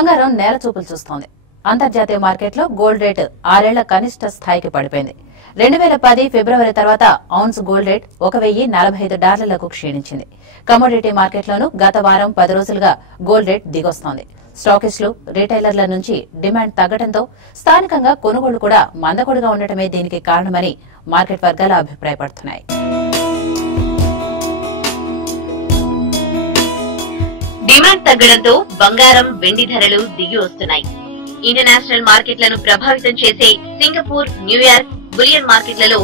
బంగారం నేల చూపులు చూస్తోంది. అంతర్జాతీయ మార్కెట్లో గోల్డ్ రేటు 6 ఏళ్ల కనిష్ట స్థాయికి పడిపోయింది. 2010 ఫిబ్రవరి తర్వాత ఔన్స్ గోల్డ్ రేట్ $1,045లకు క్షీణించింది. కమోడిటీ మార్కెట్లోనూ గత వారం 10 రోజులుగా గోల్డ్ రేట్ దిగొస్తోంది. స్టాకిస్టులు, రిటైలర్ల నుంచి డిమాండ్ తగ్గడంతో స్థానికంగా కొనుగోళ్లు కూడా మందకొడిగా ఉండటమే దీనికి కారణమని మార్కెట్ వర్గాలు అభిప్రాయపడుతున్నాయి. డిమాండ్ తగ్గడంతో బంగారం, వెండి ధరలు దిగి వస్తున్నాయి. ఇంటర్నేషనల్ మార్కెట్లను ప్రభావితం చేసే సింగపూర్, న్యూయార్క్ బులియన్ మార్కెట్లలో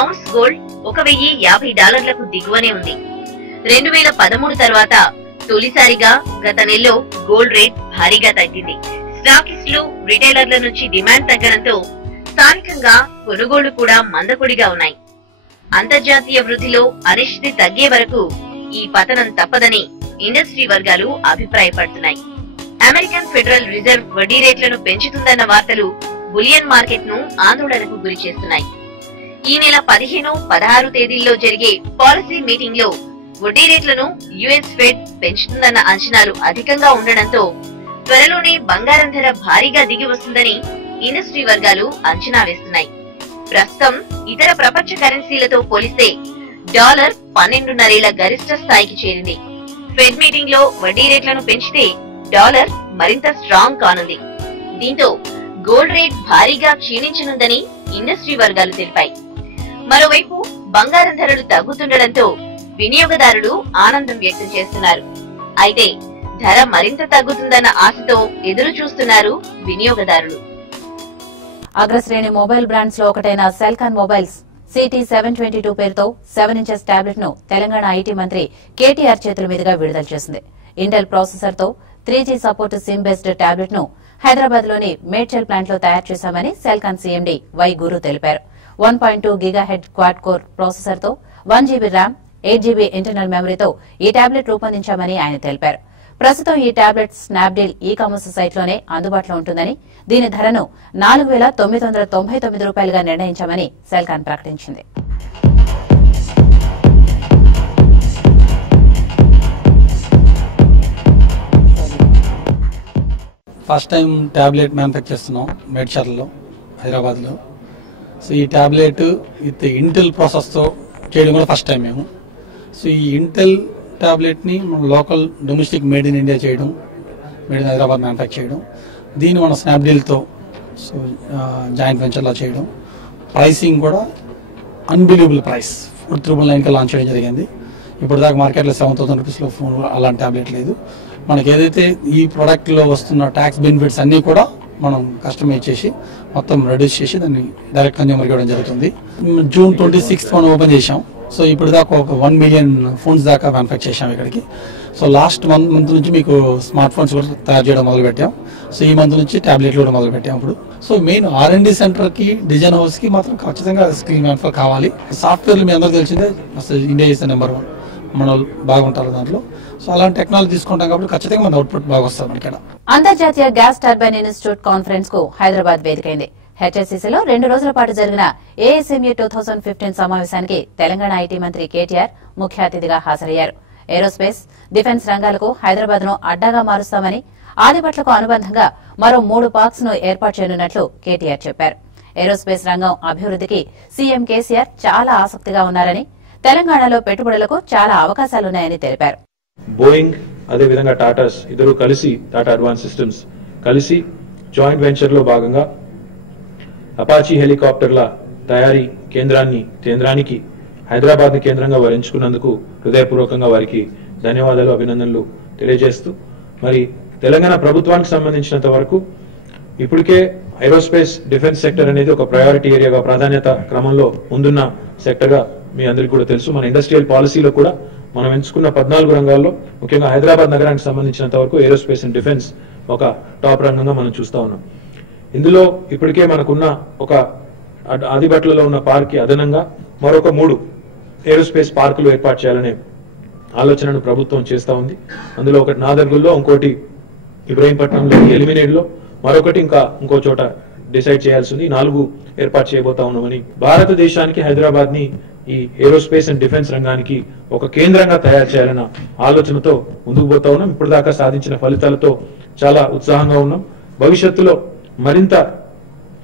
ఔన్స్ గోల్డ్ $1,050లకు దిగువనే ఉంది. 2013 తర్వాత తొలిసారిగా గత నెలలో గోల్డ్ రేట్ భారీగా తగ్గింది. స్టాకిస్టులు, రిటైలర్ల నుంచి డిమాండ్ తగ్గడంతో స్థానికంగా కొనుగోళ్లు కూడా మందకొడిగా ఉన్నాయి. అంతర్జాతీయ వృద్ధిలో అనిశ్చితి తగ్గే వరకు ఈ పతనం తప్పదని ఇండస్ట్రీ వర్గాలు అభిప్రాయపడుతున్నాయి. అమెరికన్ ఫెడరల్ రిజర్వ్ వడ్డీ రేట్లను పెంచుతుందన్న వార్తలు బులియన్ మార్కెట్ ను ఆందోళనకు గురి చేస్తున్నాయి. ఈ నెల 15, 16 తేదీల్లో జరిగే పాలసీ మీటింగ్ లో వడ్డీ రేట్లను యుఎస్ ఫెడ్ పెంచుతుందన్న అంచనాలు అధికంగా ఉండడంతో త్వరలోనే బంగారం ధర భారీగా దిగి వస్తుందని ఇండస్ట్రీ వర్గాలు అంచనా వేస్తున్నాయి. ప్రస్తుతం ఇతర ప్రపంచ కరెన్సీలతో పోలిస్తే డాలర్ 12.5 ఏళ్ల గరిష్ట స్థాయికి చేరింది. ఫెడ్ మీటింగ్ లో వడ్డీ రేట్లను పెంచితే డాలర్ మరింత స్ట్రాంగ్ కానుంది. దీంతో గోల్డ్ రేట్ భారీగా క్షీణించనుందని ఇండస్ట్రీ వర్గాలు తెలిపాయి. మరోవైపు బంగారం ధరలు తగ్గుతుండటంతో వినియోగదారులు ఆనందం వ్యక్తం చేస్తున్నారు. అయితే ధర మరింత తగ్గుతుందన్న ఆశతో ఎదురు చూస్తున్నారు వినియోగదారులు. అగ్రశ్రేణి మొబైల్ బ్రాండ్స్ లో ఒకటైన సెల్కాన్ మొబైల్స్ CT722 పేరుతో 7 ఇంచెస్ టాబ్లెట్ ను తెలంగాణ ఐటీ మంత్రి కేటీఆర్ చేతుల మీదుగా విడుదల చేసింది. ఇంటెల్ ప్రాసెసర్ తో 3G support SIM based tablet ను హైదరాబాద్ లోని మేడ్చల్ ప్లాంట్ లో తయారు చేశామని సెల్కాన్ CMD వై గురు తెలిపారు. 1.2 GHz క్వాడ్ కోర్ ప్రాసెసర్ తో 1 GB ర్యామ్, 8 GB ఇంటర్నల్ మెమరీతో ఈ టాబ్లెట్ రూపొందించామని ఆయన తెలిపారు. ప్రస్తుతం ఈ టాబ్లెట్ స్నాప్డీల్ ఈ-కామర్స్ సైట్ లోనే అందుబాటులో ఉంటుందని, దీని ధరను $4,999గా నిర్ణయించామని సెల్కాన్ ప్రకటించింది. ఫస్ట్ టైం టాబ్లెట్ మ్యానుఫ్యాక్చర్ చేస్తున్నాం మేడ్చర్లో, హైదరాబాద్లో. సో ఈ టాబ్లెట్ విత్ ఇంటెల్ ప్రాసెస్తో చేయడం కూడా ఫస్ట్ టైం మేము. సో ఈ ఇంటెల్ టాబ్లెట్ని మనం local domestic made in India చేయడం, మేడ్ ఇన్ హైదరాబాద్ మ్యానుఫ్యాక్చర్ చేయడం, దీన్ని మనం స్నాప్డీల్తో సో జాయింట్ వెంచర్లా చేయడం, ప్రైసింగ్ కూడా అన్బిలీవబుల్ ప్రైస్ 4,999కి లాంచ్ చేయడం జరిగింది. ఇప్పుడు దాకా మార్కెట్లో 7,000 రూపీస్లో ఫోన్ అలాంటి టాబ్లెట్ లేదు. మనకి ఏదైతే ఈ ప్రోడక్ట్లో వస్తున్న ట్యాక్స్ బెనిఫిట్స్ అన్నీ కూడా మనం కస్టమైజ్ చేసి మొత్తం రెడ్యూస్ చేసి దాన్ని డైరెక్ట్ కన్జ్యూమర్కి ఇవ్వడం జరుగుతుంది. జూన్ 26th మనం ఓపెన్ చేసాం. సో ఇప్పుడు దాకా ఒక 1 మిలియన్ ఫోన్స్ దాకా మ్యానుఫ్యాక్చర్ చేసాం ఇక్కడికి. సో లాస్ట్ మంత్ నుంచి మీకు స్మార్ట్ ఫోన్స్ కూడా తయారు చేయడం మొదలుపెట్టాం. సో ఈ మంత్ నుంచి ట్యాబ్లెట్లు కూడా మొదలుపెట్టాం ఇప్పుడు. సో మెయిన్ R&D సెంటర్కి, డిజైన్ హౌస్కి మాత్రం ఖచ్చితంగా స్కిల్ మ్యానుఫ్యాక్చర్ కావాలి. సాఫ్ట్వేర్లు మీ అందరూ తెలిసిందే, అసలు ఇండియా ఇస్ నెంబర్ 1, మన బాగుంటారు దాంట్లో. సో అలాంటి టెక్నాలజీ తీసుకుంటాం కాబట్టి ఖచ్చితంగా మన అవుట్పుట్ బాగా వస్తుంది మనకి. అంతర్జాతీయ గ్యాస్ టర్బైన్ ఇన్స్టిట్యూట్ కాన్ఫరెన్స్ కు హైదరాబాద్ వేదికైంది. హెచ్ఎస్సీసీలో 2 రోజుల పాటు జరిగిన ASME 2015 సమావేశానికి తెలంగాణ ఐటీ మంత్రి కేటీఆర్ ముఖ్య అతిథిగా హాజరయ్యారు. ఏరోస్పేస్, డిఫెన్స్ రంగాలకు హైదరాబాద్ ను అడ్డాగా మారుస్తామని, ఆదిబట్లకు అనుబంధంగా మరో 3 పార్క్స్ ను ఏర్పాటు చేయనున్నట్లు కేటీఆర్ చెప్పారు. ఏరోస్పేస్ రంగం అభివృద్ధికి సీఎం కేసీఆర్ చాలా ఆసక్తిగా ఉన్నారని, తెలంగాణలో పెట్టుబడులకు చాలా అవకాశాలున్నాయని తెలిపారు. బోయింగ్ అదేవిధంగా టాటాస్ ఇద్దరు కలిసి, టాటా అడ్వాన్స్ సిస్టమ్స్ కలిసి జాయింట్ వెంచర్ లో భాగంగా అపాచీ హెలికాప్టర్ల తయారీ కేంద్రానికి హైదరాబాద్ ని కేంద్రంగా వరించుకున్నందుకు హృదయపూర్వకంగా వారికి ధన్యవాదాలు, అభినందనలు తెలియజేస్తూ, మరి తెలంగాణ ప్రభుత్వానికి సంబంధించినంత వరకు ఇప్పటికే ఏరోస్పేస్ డిఫెన్స్ సెక్టర్ అనేది ఒక ప్రయారిటీ ఏరియాగా, ప్రాధాన్యత క్రమంలో ముందున్న సెక్టర్ గా మీ అందరికీ కూడా తెలుసు. మన ఇండస్ట్రియల్ పాలసీలో కూడా మనం ఎంచుకున్న 14 రంగాల్లో ముఖ్యంగా హైదరాబాద్ నగరానికి సంబంధించినంత వరకు ఏరోస్పేస్ అండ్ డిఫెన్స్ ఒక టాప్ రంగంగా మనం చూస్తా ఉన్నాం. ఇందులో ఇప్పటికే మనకున్న ఒక ఆదిబట్లలో ఉన్న పార్క్ అదనంగా మరొక 3 ఏరోస్పేస్ పార్కులు ఏర్పాటు చేయాలనే ఆలోచనను ప్రభుత్వం చేస్తా ఉంది. అందులో ఒకటి నాదర్గుల్లో, ఇంకోటి ఇబ్రహీంపట్నంలో, ఎలిమినేడ్లో, మరొకటి ఇంకో చోట డిసైడ్ చేయాల్సి ఉంది. 4 ఏర్పాటు చేయబోతా ఉన్నామని, భారతదేశానికి హైదరాబాద్ ని ఈ ఏరోస్పేస్ అండ్ డిఫెన్స్ రంగానికి ఒక కేంద్రంగా తయారు చేయాలన్న ఆలోచనతో ముందుకు పోతా ఉన్నాం. ఇప్పుడు దాకా సాధించిన ఫలితాలతో చాలా ఉత్సాహంగా ఉన్నాం. భవిష్యత్తులో మరింత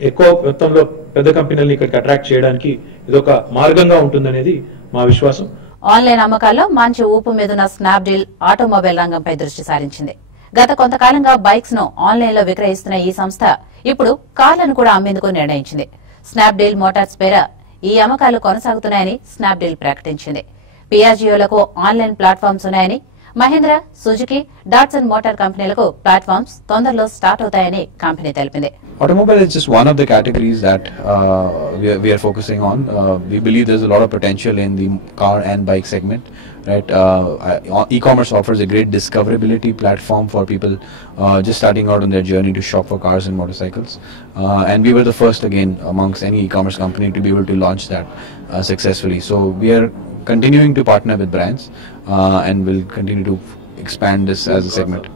ఎక్కువ మొత్తంలో పెద్ద కంపెనీలను ఇక్కడికి అట్రాక్ట్ చేయడానికి ఇదొక మార్గంగా ఉంటుందనేది మా విశ్వాసం. ఆన్లైన్ అమ్మకాల్లో మంచి ఊపు మీదున్న స్నాప్డీల్ ఆటోమొబైల్ రంగంపై దృష్టి సారించింది. గత కొంతకాలంగా బైక్స్ ను ఆన్లైన్ లో విక్రయిస్తున్న ఈ సంస్థ ఇప్పుడు కార్లను కూడా అమ్మేందుకు నిర్ణయించింది. స్నాప్డీల్ మోటార్స్ పేర ఈ అమ్మకాలు కొనసాగుతున్నాయని స్నాప్డీల్ ప్రకటించింది. పియాజియోలకు ఆన్లైన్ ప్లాట్ఫామ్స్ ఉన్నాయని, మహీంద్రా, సుజుకి, డాట్సన్ మోటార్ కంపెనీలకు ప్లాట్ఫామ్స్ తొందరలో స్టార్ట్ అవుతాయని కంపెనీ తెలిపింది. Automobile is just one of the categories that we are focusing on. We believe there's a lot of potential in the car and bike segment, right? E-commerce offers a great discoverability platform for people just starting out on their journey to shop for cars and motorcycles. And we were the first again amongst any e-commerce company to be able to launch that successfully. So we are continuing to partner with brands and will continue to expand this as a segment.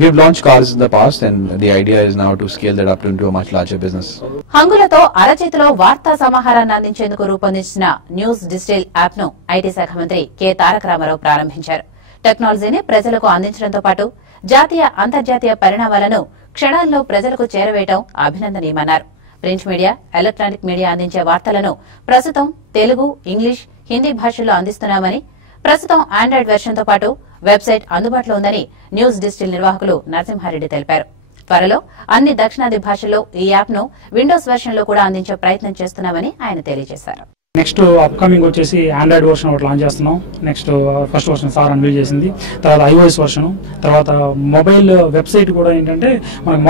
We have launched cars in the past and the idea is now to scale that up into a much larger business. హంగులతో అరచేతిలో వార్తా సమాహారాన్ని అందించేందుకు రూపొందించిన news digital app ను IT శాఖ మంత్రి K తారక రామారావు ప్రారంభించారు. టెక్నాలజీని ప్రజలకు అందించడంతో పాటు జాతీయ, అంతర్జాతీయ పరిణామాలను క్షణాల్లో ప్రజలకు చేరవేయడం అభినందనీయమన్నారు. ప్రింట్ మీడియా, ఎలక్ట్రానిక్ మీడియా అందించే వార్తలను ప్రస్తుతం తెలుగు, ఇంగ్లీష్, హిందీ భాషల్లో అందిస్తున్నామని, ప్రస్తుతం ఆండ్రాయిడ్ వెర్షన్ తో పాటు వెబ్సైట్ అందుబాటులో ఉందని న్యూస్ డిజిటల్ నిర్వాహకులు నరసింహారెడ్డి తెలిపారు. త్వరలో అన్ని దక్షిణాది భాషల్లో ఈ యాప్ ను విండోస్ వెర్షన్ లో కూడా అందించే ప్రయత్నం చేస్తున్నామని ఆయన తెలియజేశారు. నెక్స్ట్ అప్కమింగ్ వచ్చేసి ఆండ్రాయిడ్ వర్షన్ ఒకటి లాంచ్ చేస్తున్నాం. Next first version sir unveil చేసింది, తర్వాత iOS వర్షన్, తర్వాత మొబైల్ వెబ్సైట్ కూడా ఏంటంటే మనకి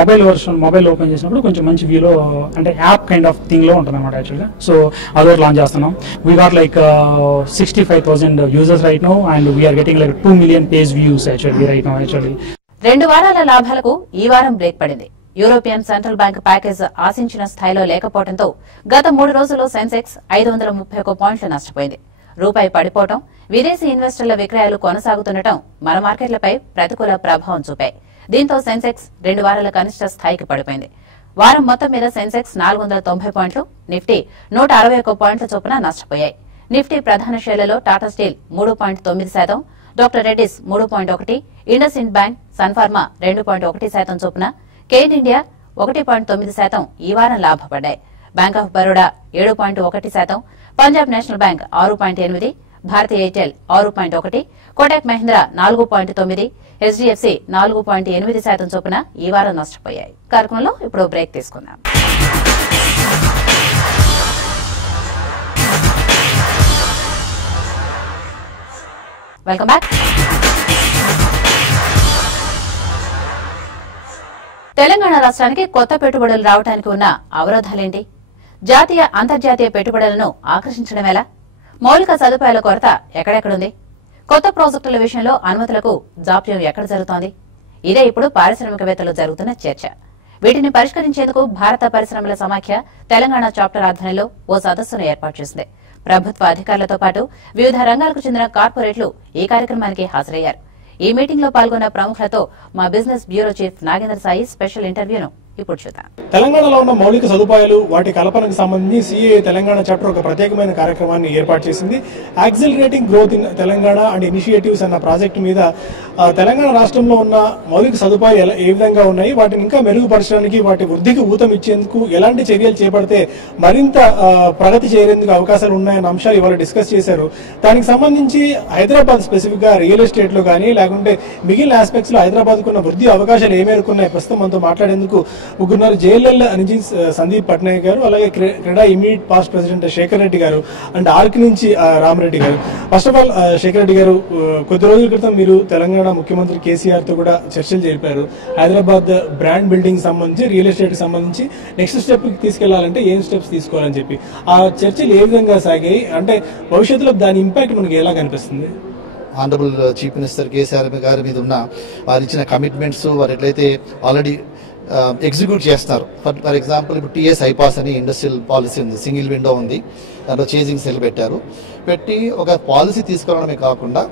మొబైల్ ఓపెన్ చేసినప్పుడు కొంచెం మంచి వ్యూలో అంటే యాప్ కైండ్ ఆఫ్ థింగ్ లో ఉంటుంది అనమాట యాక్చువల్గా. సో అదొకటి లాంచ్ చేస్తున్నాం. We got like 65,000 users right now and we're getting like 2 million page views actually right now. Actually 2 వారాల లాభాలకు ఈ వారం బ్రేక్ పడింది. యూరోపియన్ సెంట్రల్ బ్యాంక్ ప్యాకేజ్ ఆశించిన స్థాయిలో లేకపోవడంతో గత 3 రోజుల్లో సెన్సెక్స్ 531 పాయింట్లు నష్టపోయింది. రూపాయి పడిపోవడం, విదేశీ ఇన్వెస్టర్ల విక్రయాలు కొనసాగుతుండటం మన మార్కెట్లపై ప్రతికూల ప్రభావం చూపాయి. దీంతో సెన్సెక్స్ 2 వారాల కనిష్ట స్థాయికి పడిపోయింది. వారం మొత్తం మీద సెన్సెక్స్ 490 పాయింట్లు, నిఫ్టీ 161 పాయింట్ల చొప్పున నష్టపోయాయి. నిఫ్టీ ప్రధాన షేర్లలో Tata steel 3.9%, doctor Reddy's 3.1%, IndusInd bank, Sun Pharma 2.1% చొప్పున, కేన్ ఇండియా 1.9% ఈ వారం లాభపడ్డాయి. Bank of Baroda 7.1%, Punjab national bank 6.8%, Bharti Airtel 6.1%, Kotak Mahindra 4.9%, HDFC 4.8% చొప్పున ఈ వారం నష్టపోయాయి. కార్యక్రమంలో ఇప్పుడు బ్రేక్ తీసుకుందాం. Welcome back. తెలంగాణ రాష్ట్రానికి కొత్త పెట్టుబడులు రావడానికి ఉన్న అవరోధాలేంటి? జాతీయ, అంతర్జాతీయ పెట్టుబడులను ఆకర్షించడం ఎలా? మౌలిక సదుపాయాల కొరత ఎక్కడెక్కడుంది? కొత్త ప్రాజెక్టుల విషయంలో అనుమతులకు జాప్యం ఎక్కడ జరుగుతోంది? ఇదే ఇప్పుడు పారిశ్రామికవేత్తలు జరుగుతున్న చర్చ. వీటిని పరిష్కరించేందుకు భారత పరిశ్రమల సమాఖ్య తెలంగాణ చాప్టర్ ఆధ్వర్యంలో ఓ సదస్సును ఏర్పాటు చేసింది. ప్రభుత్వ అధికారులతో పాటు వివిధ రంగాలకు చెందిన కార్పొరేట్లు ఈ కార్యక్రమానికి హాజరయ్యారు. ఈ మీటింగ్ లో పాల్గొన్న ప్రముఖులతో మా business bureau chief Nagendra Sai special ఇంటర్వ్యూను ఇప్పుడు చూద్దాం. తెలంగాణలో ఉన్న మౌలిక సదుపాయాలు, వాటి కల్పనకు సంబంధించి సిఏ తెలంగాణ చాప్టర్ ఒక ప్రత్యేకమైన కార్యక్రమాన్ని ఏర్పాటు చేసింది. Accelerating growth in Telangana and initiatives అన్న ప్రాజెక్టు మీద తెలంగాణ రాష్ట్రంలో ఉన్న మౌలిక సదుపాయాలు ఏ విధంగా ఉన్నాయి, వాటిని ఇంకా మెరుగుపరచడానికి, వాటి వృద్ధికి ఊతం ఇచ్చేందుకు ఎలాంటి చర్యలు చేపడితే మరింత ప్రగతి చేరేందుకు అవకాశాలు ఉన్నాయన్న అంశాలు ఇవాళ డిస్కస్ చేశారు. దానికి సంబంధించి హైదరాబాద్ స్పెసిఫిక్ గా రియల్ ఎస్టేట్ లో కానీ లేకుంటే మిగిలిన ఆస్పెక్ట్స్ లో హైదరాబాద్ కున్న వృద్ధి అవకాశాలు ఏ మేరకు ఉన్నాయి, ప్రస్తుతం మనతో మాట్లాడేందుకు ముగ్గురున్నారు. జేఎల్ఎల్ నుంచి సందీప్ పట్నాయక్ గారు, అలాగే CREDAI immediate past president Shekar Reddy గారు అండ్ ఆర్క్ నుంచి రామరెడ్డి గారు. First of all Shekar Reddy గారు, కొద్ది రోజుల క్రితం మీరు తెలంగాణ ముఖ్యమంత్రి కేసీఆర్ తో కూడా చర్చలు జరిపారు. హైదరాబాద్ బ్రాండ్ బిల్డింగ్ సంబంధించి, రియల్ ఎస్టేట్ సంబంధించి నెక్స్ట్ స్టెప్ తీసుకెళ్లాలంటే ఏం స్టెప్స్ తీసుకోవాలని చెప్పి ఆ చర్చలు ఏ విధంగా సాగాయి, అంటే భవిష్యత్తులో దాని ఇంపాక్ట్ మనకి ఎలా కనిపిస్తుంది? ఆనరబుల్ చీఫ్ మినిస్టర్ కేసీఆర్ గారి మీద ఉన్న వారు ఇచ్చిన కమిట్మెంట్స్, వారు ఎట్లయితే ఆల్రెడీ ఎగ్జిక్యూట్ చేస్తారు. ఫర్ ఎగ్జాంపుల్ ఇప్పుడు టీఎస్ ఐపాస్ అని ఇండస్ట్రియల్ పాలసీ ఉంది, సింగిల్ విండో ఉంది, దాంట్లో చేంజింగ్ సెల్ పెట్టి ఒక పాలసీ తీసుకురావడమే కాకుండా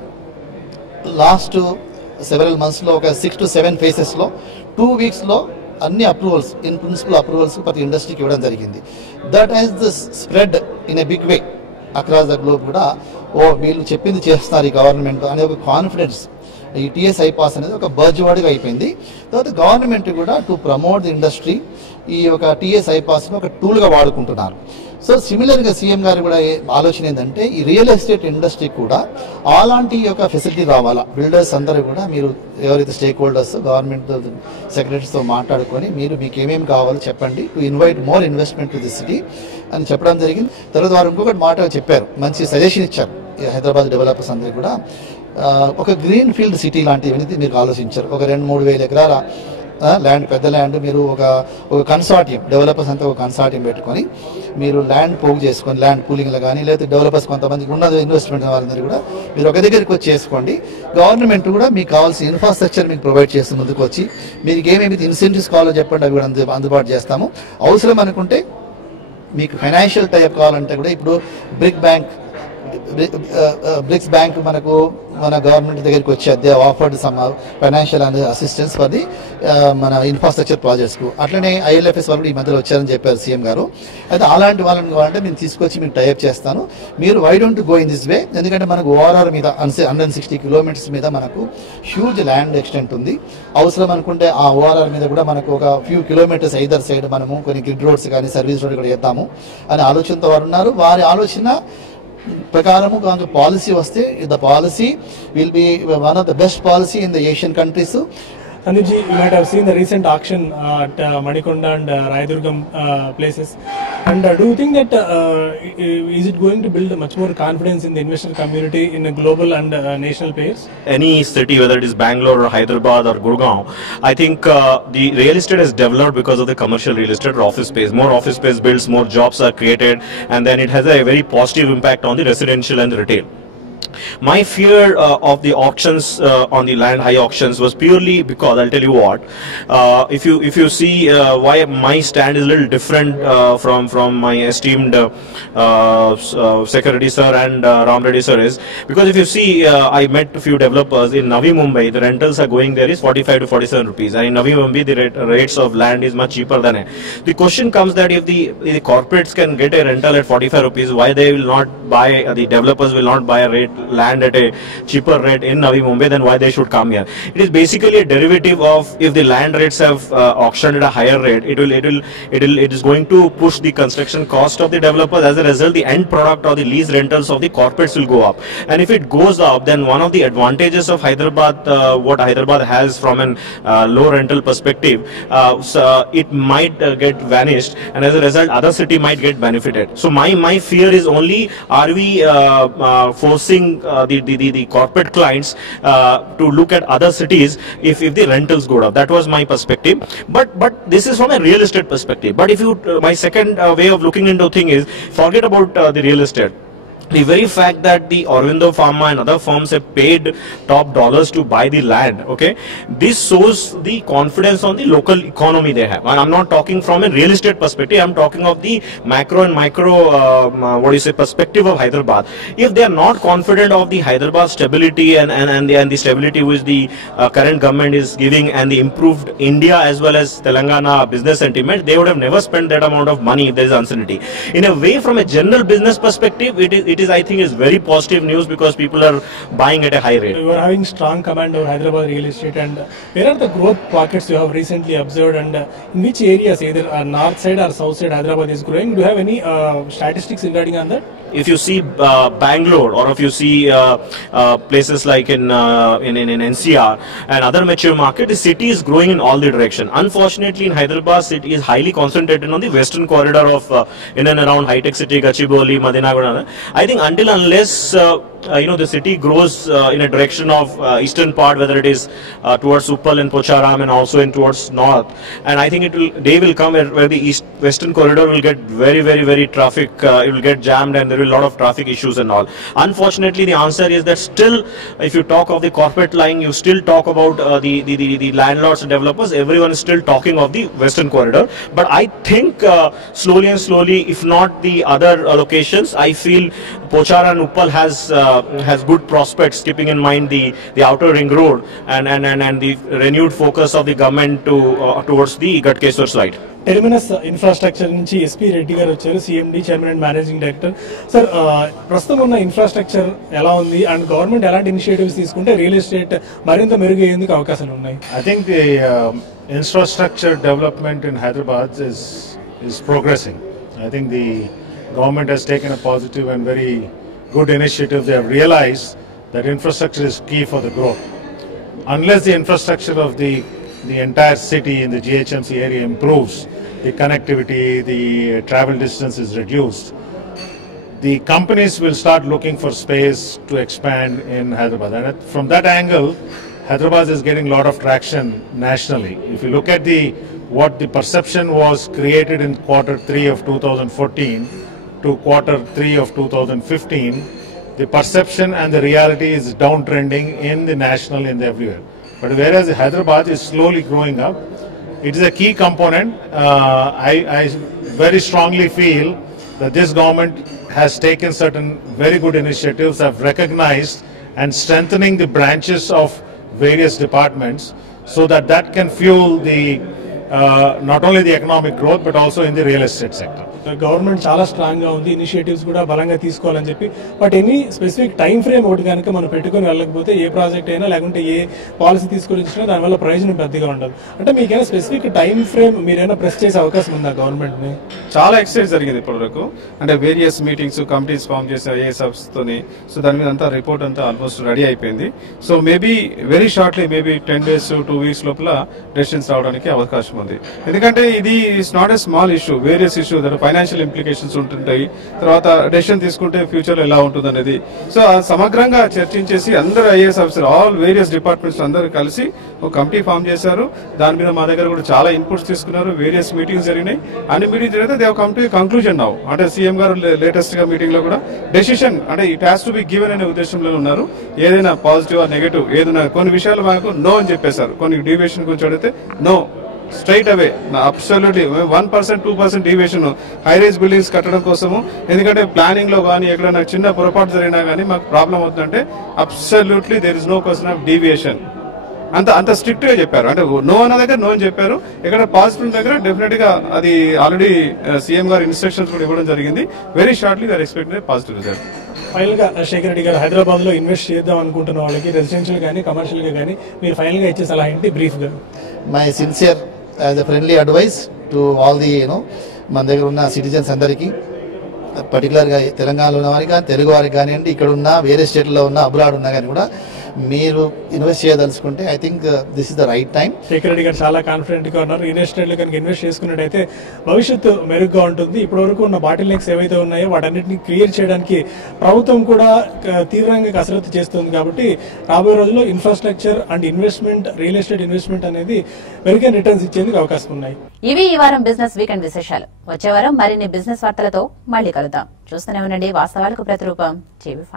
లాస్ట్ సెవెరల్ మంత్స్లో ఒక 6 to 7 phases 2 weeks అన్ని అప్రూవల్స్, ఇన్ ప్రిన్సిపల్ అప్రూవల్స్ ప్రతి ఇండస్ట్రీకి ఇవ్వడం జరిగింది. That has the spread in a big way across the globe కూడా. వీళ్ళు చెప్పింది చేస్తున్నారు ఈ గవర్నమెంట్ అనే ఒక కాన్ఫిడెన్స్ ఈ టీఎస్ ఐపాస్ అనేది ఒక బర్జ్ వర్డ్గా అయిపోయింది. తర్వాత గవర్నమెంట్ కూడా టు ప్రమోట్ ది ఇండస్ట్రీ ఈ ఒక టీఎస్ ఐపాస్ని ఒక టూల్గా వాడుకుంటున్నారు. సో సిమిలర్గా సీఎం గారు కూడా ఆలోచన ఏంటంటే ఈ రియల్ ఎస్టేట్ ఇండస్ట్రీ కూడా అలాంటి ఒక ఫెసిలిటీ రావాలా. బిల్డర్స్ అందరూ కూడా మీరు ఎవరైతే స్టేక్ హోల్డర్స్ గవర్నమెంట్ సెక్రటరీస్తో మాట్లాడుకొని మీకు ఏమేమి కావాలో చెప్పండి to invite more investment to the city అని చెప్పడం జరిగింది. తర్వాత వారు ఇంకొకటి మాట చెప్పారు, మంచి సజెషన్ ఇచ్చారు హైదరాబాద్ డెవలపర్స్ అందరూ కూడా. ఒక గ్రీన్ ఫీల్డ్ సిటీ లాంటివి మీరు ఆలోచించారు. ఒక 2-3 వేల ఎకరాల ల్యాండ్, పెద్ద ల్యాండ్ మీరు ఒక కన్సార్టియం డెవలపర్స్ అంతా ఒక కన్సార్టియం పెట్టుకొని మీరు ల్యాండ్ పోగు చేసుకొని ల్యాండ్ పూలింగ్లో కానీ లేకపోతే డెవలపర్స్ కొంతమందికి ఉన్న ఇన్వెస్ట్మెంట్ వాళ్ళందరూ కూడా మీరు ఒక దగ్గరికి వచ్చి చేసుకోండి. గవర్నమెంట్ కూడా మీకు కావాల్సిన ఇన్ఫ్రాస్ట్రక్చర్ మీకు ప్రొవైడ్ చేస్తే ముందుకు వచ్చి మీకు ఏమేమి ఇన్సెంటివ్స్ కావాలో చెప్పండి, అవి కూడా అందుబాటు చేస్తాము. అవసరం అనుకుంటే మీకు ఫైనాన్షియల్ టైప్ కావాలంటే కూడా ఇప్పుడు బ్రిక్స్ బ్యాంక్ మన గవర్నమెంట్ దగ్గరికి వచ్చి అదే offered some financial assistance for the మన ఇన్ఫ్రాస్ట్రక్చర్ ప్రాజెక్ట్స్కు. అట్లనే ILFS వాళ్ళు ఈ మధ్యలో వచ్చారని చెప్పారు సీఎం గారు. అయితే అలాంటి వాళ్ళని కావాలంటే నేను తీసుకొచ్చి మీకు టైప్ చేస్తాను. మీరు why don't go in this way, ఎందుకంటే మనకు ORR మీద 160 కిలోమీటర్స్ మీద మనకు హ్యూజ్ ల్యాండ్ ఎక్స్టెంట్ ఉంది. అవసరం అనుకుంటే ఆ ORR మీద కూడా మనకు ఒక ఫ్యూ కిలోమీటర్స్ ఐదర్ సైడ్ మనము కొన్ని గ్రిడ్ రోడ్స్ కానీ సర్వీస్ రోడ్ కూడా చేద్దాము అనే ఆలోచనతో వారు ఉన్నారు. వారి ఆలోచన ప్రకారము పాలసీ వస్తే the policy will be one of the best policy in the Asian countries. Sandeep ji, you might have seen the recent auction at Manikonda and Rayadurgam places. And do you think that is it going to build much more confidence in the investor community in a global and national players? Any city, whether it is Bangalore or Hyderabad or Gurgaon, I think the real estate has developed because of the commercial real estate or office space. More office space builds, more jobs are created, and then it has a very positive impact on the residential and the retail. My fear of the auctions on the land high auctions was purely because I'll tell you what, if you see why my stand is a little different from my esteemed Secretary sir and Ram Reddy sir is because if you see I met a few developers in Navi Mumbai. The rentals are going there is 45 to 47 rupees, and in Navi Mumbai the rates of land is much cheaper than it. The question comes that if the corporates can get a rental at 45 rupees, why they will not buy, the developers will not buy a land at a cheaper rate in Navi Mumbai, then why they should come here? It is basically a derivative of if the land rates have auctioned at a higher rate, it is going to push the construction cost of the developers. As a result, the end product or the lease rentals of the corporates will go up, and if it goes up, then one of the advantages of Hyderabad, what Hyderabad has from an low rental perspective, it might get vanished, and as a result other city might get benefited. So my fear is only, are we forcing the corporate clients to look at other cities if the rentals go up? That was my perspective, but this is from a real estate perspective. But if you my second way of looking into thing is, forget about the real estate. The very fact that the Aurobindo Pharma and other firms have paid top dollars to buy the land, okay, this shows the confidence on the local economy they have. And I'm not talking from a real estate perspective, I'm talking of the macro and micro perspective of Hyderabad. If they are not confident of the Hyderabad stability and the stability which the current government is giving and the improved India as well as Telangana business sentiment, they would have never spent that amount of money if there is uncertainty. In a way, from a general business perspective, it is I think is very positive news because people are buying at a high rate. You are having strong command over Hyderabad real estate, and where are the growth pockets you have recently observed, and in which areas, either north side or south side, Hyderabad is growing? Do you have any statistics regarding on that? If you see Bangalore, or if you see places like in NCR and other mature market, the city is growing in all the direction. Unfortunately, in Hyderabad, city is highly concentrated on the western corridor of in and around High Tech City, Gachibowli, Madinagoda. I think until unless the city grows in a direction of eastern part, whether it is towards Uppal and Pocharam and also in towards north, and I think day will come where the western corridor will get very traffic, it will get jammed and there will be a lot of traffic issues and all. Unfortunately, the answer is that still, if you talk of the corporate line, you still talk about the landlords and developers, everyone is still talking of the western corridor. But I think slowly, if not the other locations, I feel Pochara and Uppal has has good prospects, keeping in mind the outer ring road and the renewed focus of the government towards the Gatkeswar side. Terminus infrastructure నుంచి SP Reddy గారు వచ్చారు, CMD chairman and managing director. Sir, ప్రస్తుతం ఉన్న infrastructure ఎలా ఉంది and government ఎలాంటి initiatives తీసుకుంటే real estate మరింత మెరుగయ్యేందుకు అవకాశాలు ఉన్నాయి? I think the infrastructure development in Hyderabad is progressing. I think the government has taken a positive and very good initiative. They have realized that infrastructure is key for the growth. Unless the infrastructure of the entire city in the GHMC area improves, the connectivity, the travel distance is reduced, the companies will start looking for space to expand in Hyderabad. And from that angle, Hyderabad is getting a lot of traction nationally. If you look at what the perception was created in Q3 of 2014 to Q3 of 2015, the perception and the reality is downtrending in the national and everywhere. But whereas Hyderabad is slowly growing up, it is a key component. I very strongly feel that this government has taken certain very good initiatives, have recognized and strengthening the branches of various departments so that can fuel not only the economic growth but also in the real estate sector. Government చాలా strong గా ఉంది, initiatives కూడా బలంగా తీసుకోవాలని చెప్పి. But any specific time frame ఒకటి కనుక మనం పెట్టుకుని వెళ్ళకపోతే ఏ ప్రాజెక్ట్ అయినా లేకుంటే ఏ పాలసీ తీసుకుని వచ్చినా దానివల్ల ప్రయోజనం పెద్దగా ఉండదు. అంటే మీకైనా స్పెసిఫిక్ టైం ఫ్రేమ్ మీరైనా ప్రెస్ చేసే అవకాశం ఉందా గవర్నమెంట్ ని? చాలా ఎక్సర్సైజ్ జరిగింది ఇప్పటివరకు. అంటే వేరియస్ మీటింగ్స్, కమిటీస్ ఫామ్ చేసే ఏఎస్ఎఫ్స్ తోని. సో దాని మీద అంతా రిపోర్ట్ అంతా ఆల్మోస్ట్ రెడీ అయిపోయింది. So maybe very shortly, maybe 10 days to 2 weeks లోపల డెసిషన్స్ రావడానికి అవకాశం ఉంది. ఎందుకంటే ఇది it's not a small issue, various issue, financial implications ఉంటుంటాయి. తర్వాత డెసిషన్ తీసుకుంటే ఫ్యూచర్ లో ఎలా ఉంటుంది అనేది. సో సమగ్రంగా చర్చించేసి అందరు IAS officer, all various departments అందరూ కలిసి ఒక కమిటీ ఫామ్ చేశారు. దాని మీద మా దగ్గర కూడా చాలా ఇన్పుట్స్ తీసుకున్నారు. వేరియస్ మీటింగ్స్ జరిగినాయి. అన్ని మీటింగ్స్ జరిగితే they have come to conclusion now. అంటే సీఎం గారు లేటెస్ట్ గా మీటింగ్ లో కూడా డెసిషన్ అంటే it has to be given అనే ఉద్దేశంలో ఉన్నారు. ఏదైనా పాజిటివ్ ఆర్ నెగటివ్ ఏదైనా కొన్ని విషయాలు మాకు నో అని చెప్పేశారు. కొన్ని డీవియేషన్ గురించి అడిగితే no, straight away absolutely 1%, 2% deviation high rise buildings కట్టడం కోసము. ఎందుకంటే ప్లానింగ్ లో కానీ ఎక్కడైనా చిన్న పొరపాటు జరిగినా కానీ మాకు ప్రాబ్లం అవుతుందంటే absolutely there is no question of deviation. అంత స్ట్రిక్ట్ గా చెప్పారు. అంటే నో అన్న దగ్గర నో అని చెప్పారు. ఇక్కడ పాజిటివ్ దగ్గర డెఫినెట్ గా అది ఆల్రెడీ సీఎం గారు ఇన్స్ట్రక్షన్స్ కూడా ఇవ్వడం జరిగింది. Very shortly they are expecting positive result. Final గా శేఖర్ రెడ్డి గారు, హైదరాబాద్ లో ఇన్వెస్ట్ చేద్దాం అనుకుంటున్న వాళ్ళకి రెసిడెన్షియల్ గానీ కమర్షియల్ గా కానీ మీరు ఫైనల్ గా ఇచ్చే సలహా ఏంటి బ్రీఫ్ గా? My sincere as a friendly advice to all the మన దగ్గర ఉన్న సిటిజన్స్ అందరికీ, పర్టికులర్గా తెలంగాణలో ఉన్న వారికి కానీ తెలుగు వారికి కానివ్వండి, ఇక్కడ ఉన్న వేరే స్టేట్లో ఉన్న అబ్రాడ్ ఉన్నా కానీ కూడా మీరు ఇన్వెస్ట్ చేయదలుచుకుంటే I think this is the right time. Shekhar Reddy garu చాలా కాన్ఫిడెంట్ గా ఉన్నారు. రియల్ ఎస్టేట్ లో కనుక ఇన్వెస్ట్ చేసుకున్నట్టయితే భవిష్యత్తు మెరుగ్గా ఉంటుంది. ఇప్పటి వరకు ఉన్న బాటిల్ నెక్స్ ఏవైతే ఉన్నాయో వాటన్నిటిని క్లియర్ చేయడానికి ప్రభుత్వం కూడా తీవ్రంగా కసరత్తు చేస్తుంది. కాబట్టి రాబోయే రోజుల్లో infrastructure and investment, real estate investment అనేది మెరుగైన రిటర్న్స్ ఇచ్చేందుకు అవకాశం ఉన్నాయి. ఇవి ఈ వారం బిజినెస్ వీకెండ్ విశేషాలు. వచ్చే వారం మరిన్ని బిజినెస్ వార్తలతో మళ్ళీ కలుద్దాం. చూస్తూనే ఉండండి వాస్తవాలకు ప్రతిరూపం TV5.